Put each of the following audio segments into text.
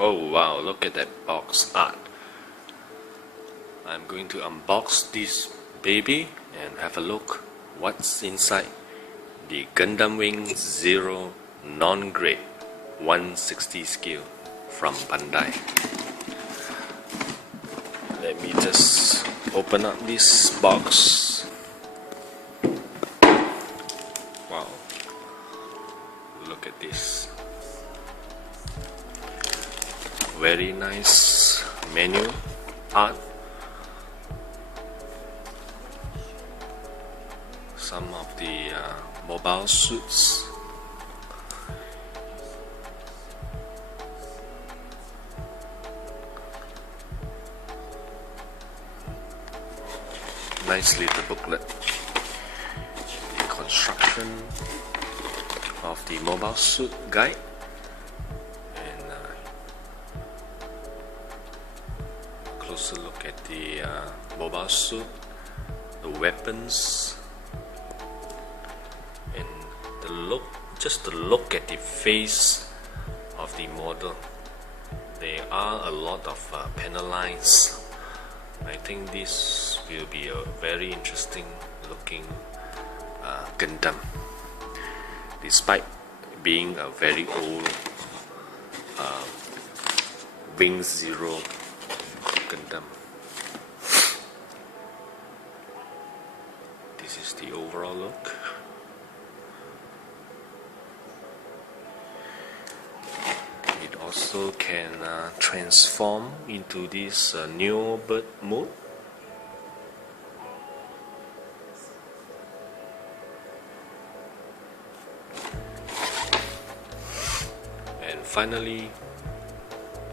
Oh wow, look at that box art. I'm going to unbox this baby and have a look what's inside the Gundam Wing Zero non-grade 160 scale from Bandai. Let me just open up this box. Wow, look at this. Very nice menu art. Some of the mobile suits. Nice little booklet. The construction of the mobile suit guide. Closer look at the mobile suit, the weapons, and the look. Just the look at the face of the model. There are a lot of panel lines. I think this will be a very interesting looking Gundam, despite being a very old Wing Zero Gundam. This is the overall look. It also can transform into this new bird mode. And finally,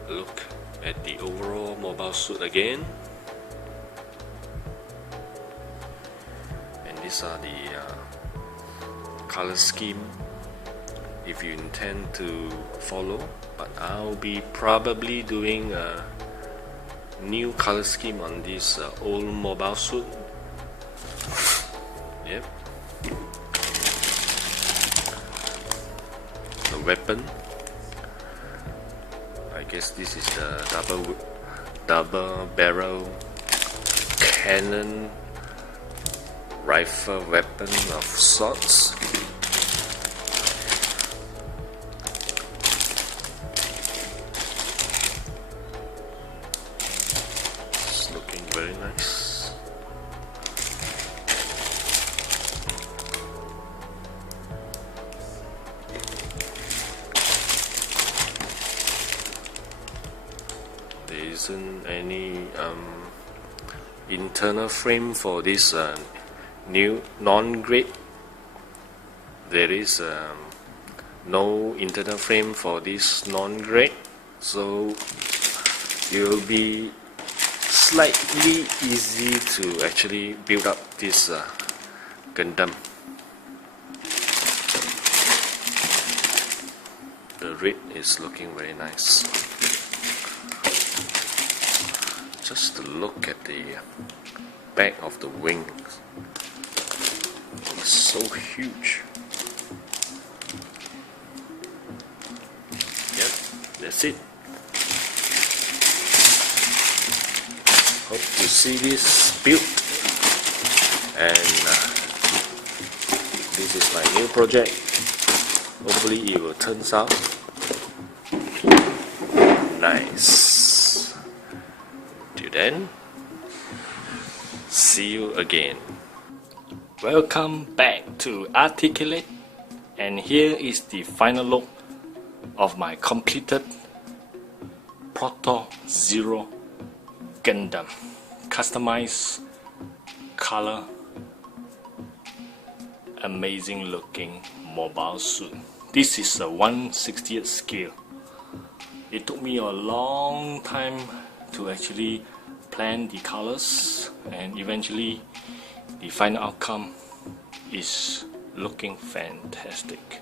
look at the overall mobile suit again. And these are the color scheme if you intend to follow, but I'll be probably doing a new color scheme on this old mobile suit. Yep. The weapon, I guess this is the double barrel cannon rifle weapon of sorts. It's looking very nice. There isn't any internal frame for this new non-grade. There is no internal frame for this non-grade, so it will be slightly easy to actually build up this Gundam. The red is looking very nice. Just look at the back of the wings. It's so huge. Yep, that's it. Hope to see this built. And this is my new project. Hopefully it will turn out nice. Till then, see you again. Welcome back to Articulate, and here is the final look of my completed Proto Zero Gundam. Customized color, amazing looking mobile suit. This is a 1/60th scale. It took me a long time to actually plan the colors, and eventually the final outcome is looking fantastic.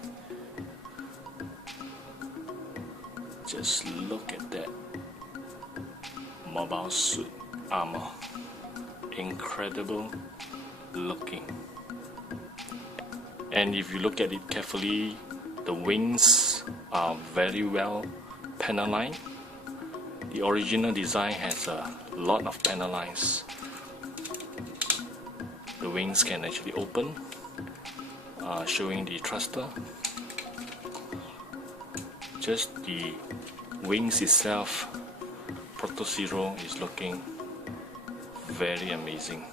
Just look at that mobile suit armor. Incredible looking. And if you look at it carefully, the wings are very well panel line. The original design has a lot of panel lines. The wings can actually open, showing the thruster. Just the wings itself, Proto Zero, is looking very amazing.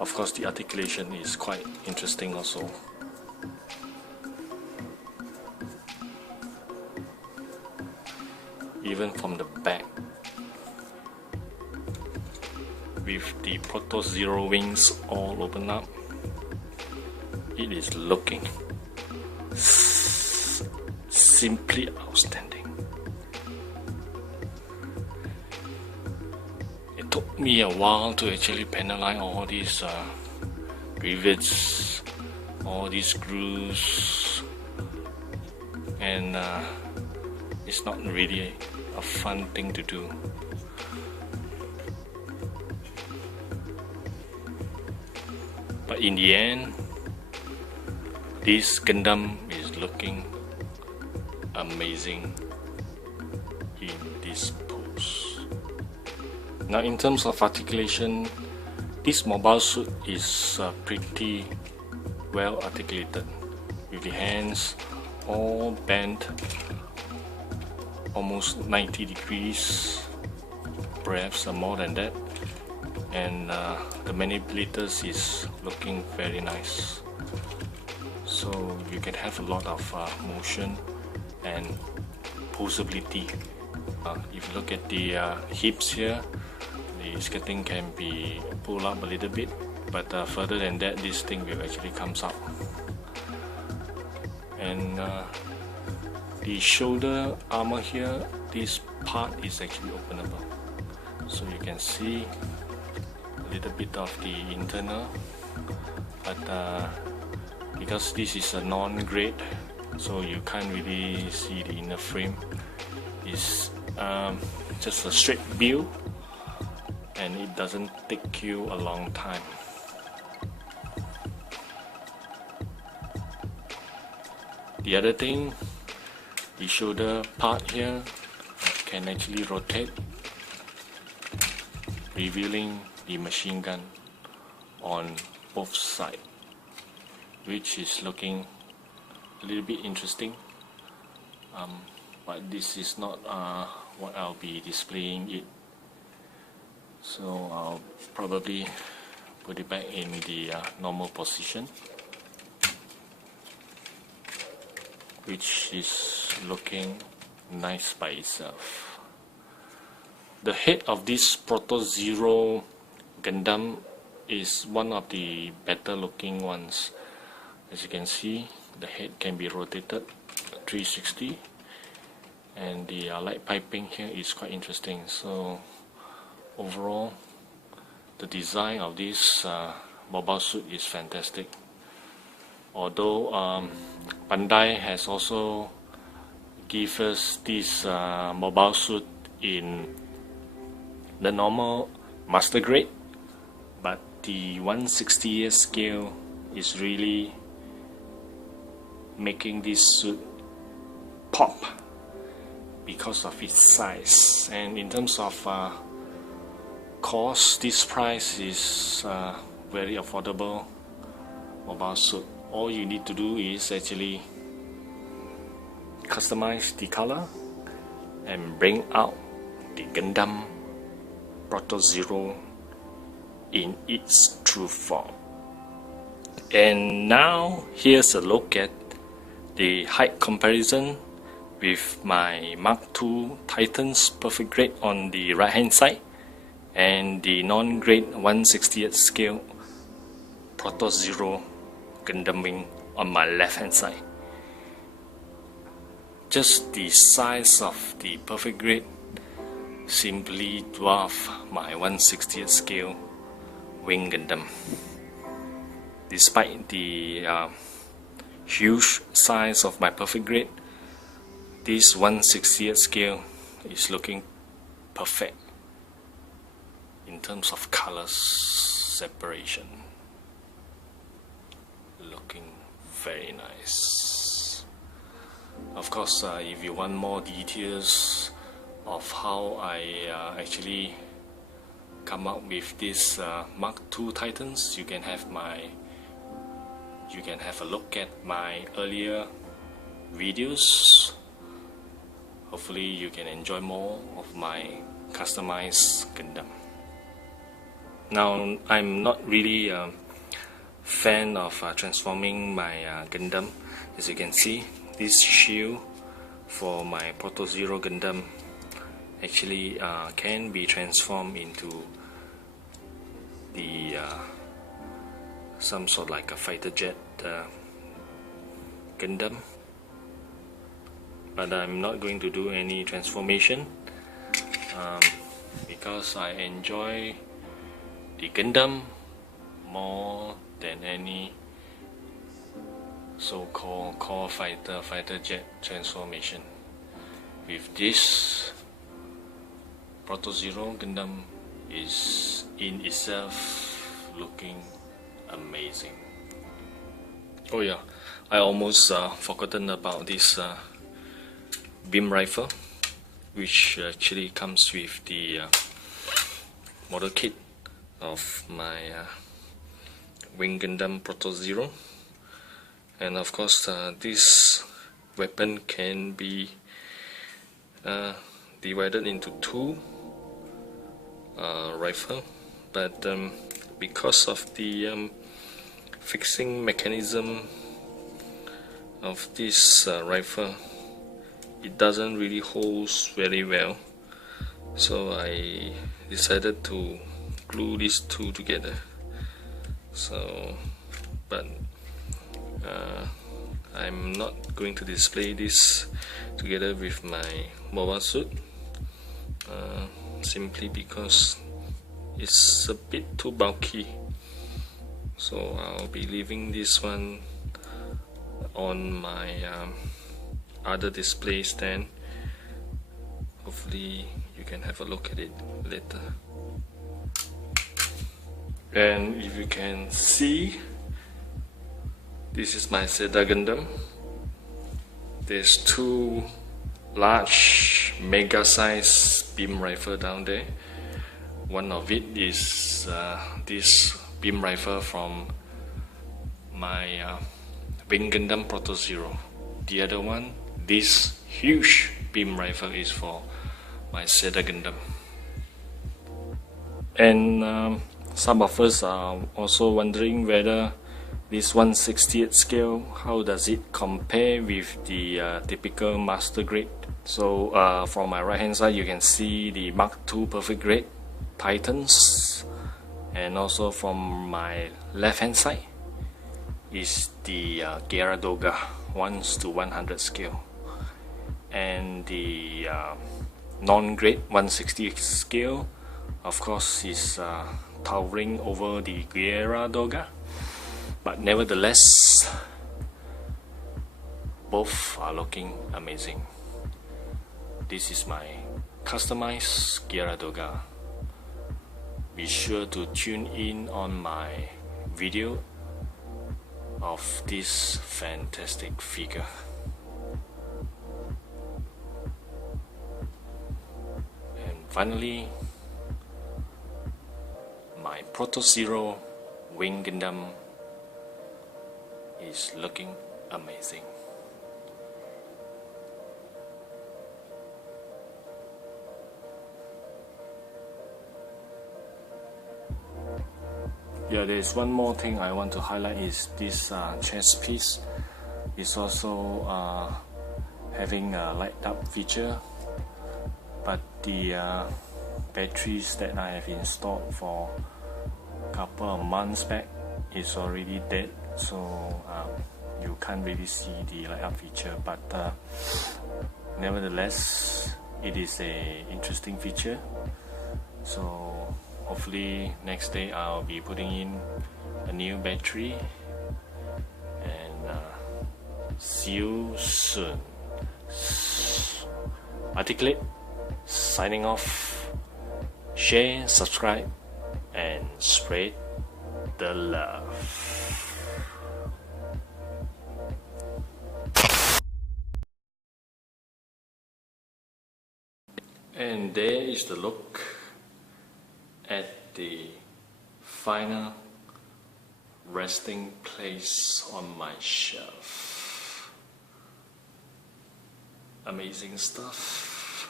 Of course, the articulation is quite interesting also. Even from the back, with the Proto Zero wings all open up, it is looking simply outstanding. It took me a while to actually penalize all these rivets, all these screws, and it's not really a fun thing to do. But in the end, this Gundam is looking amazing in this pose. Now, in terms of articulation, this mobile suit is pretty well articulated, with the hands all bent almost 90 degrees, perhaps more than that, and the manipulators is looking very nice, so you can have a lot of motion and posability. If you look at the hips here, the skirting can be pulled up a little bit, but further than that, this thing will actually comes up. And the shoulder armor here, this part is actually openable, so you can see a little bit of the internal, but because this is a non-grade, so you can't really see the inner frame. It's just a straight view, and it doesn't take you a long time. The other thing, the shoulder part here can actually rotate, revealing the machine gun on both sides, which is looking a little bit interesting, but this is not what I'll be displaying it, so I'll probably put it back in the normal position, which is looking nice by itself. The head of this Proto Zero Gundam is one of the better looking ones. As you can see, the head can be rotated 360, and the light piping here is quite interesting. So overall, the design of this mobile suit is fantastic. Although Bandai has also give us this mobile suit in the normal master grade, but the 1/60th scale is really making this suit pop because of its size. And in terms of cost, this price is very affordable mobile suit. All you need to do is actually customize the color and bring out the Gundam Proto Zero in its true form. And now here's a look at the height comparison with my Mark II Titan's perfect grade on the right hand side and the non-grade 1/60th scale Proto Zero Gundam Wing on my left hand side. Just the size of the perfect grade simply dwarf my 1/60th scale Wing Gundam. Despite the huge size of my perfect grade, this 1/60th scale is looking perfect in terms of color separation. Looking very nice. Of course, if you want more details of how I actually come up with this Mark II Titans. You can have a look at my earlier videos. Hopefully you can enjoy more of my customized Gundam. Now, I'm not really a fan of transforming my Gundam. As you can see, this shield for my Proto Zero Gundam actually can be transformed into the some sort like a fighter jet Gundam, but I'm not going to do any transformation because I enjoy the Gundam more than any so-called core fighter jet transformation. With this, Proto Zero Gundam is in itself looking amazing. Oh yeah, I almost forgotten about this beam rifle, which actually comes with the model kit of my Wing Gundam Proto Zero. And of course this weapon can be divided into two rifle, but because of the fixing mechanism of this rifle, it doesn't really hold very well, so I decided to glue these two together. So, but I'm not going to display this together with my mobile suit, simply because it's a bit too bulky. So I'll be leaving this one on my other display stand. Hopefully you can have a look at it later. And if you can see, this is my Zeta Gundam. There's two large mega size beam rifle down there. One of it is this beam rifle from my Wing Gundam Proto Zero. The other one, this huge beam rifle, is for my Zeta Gundam. And some of us are also wondering whether this 1/60th scale, how does it compare with the typical master grade? So from my right hand side you can see the Mark II perfect grade Titans, and also from my left hand side is the Gyaradoga 1/100 scale, and the non-grade 1/60th scale of course is towering over the Gyaradoga. But nevertheless, both are looking amazing. This is my customized Gyaradoga. Be sure to tune in on my video of this fantastic figure. And finally, my Proto Zero Wing Gundam is looking amazing. Yeah, there's one more thing I want to highlight is this chest piece is also having a light up feature, but the batteries that I have installed for a couple of months back is already dead, so you can't really see the light up feature, but nevertheless it is a interesting feature. So hopefully next day I'll be putting in a new battery, and see you soon. Articulate signing off. Share, subscribe, and spread the love. And there is the look at the final resting place on my shelf. Amazing stuff.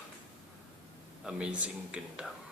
Amazing Gundam.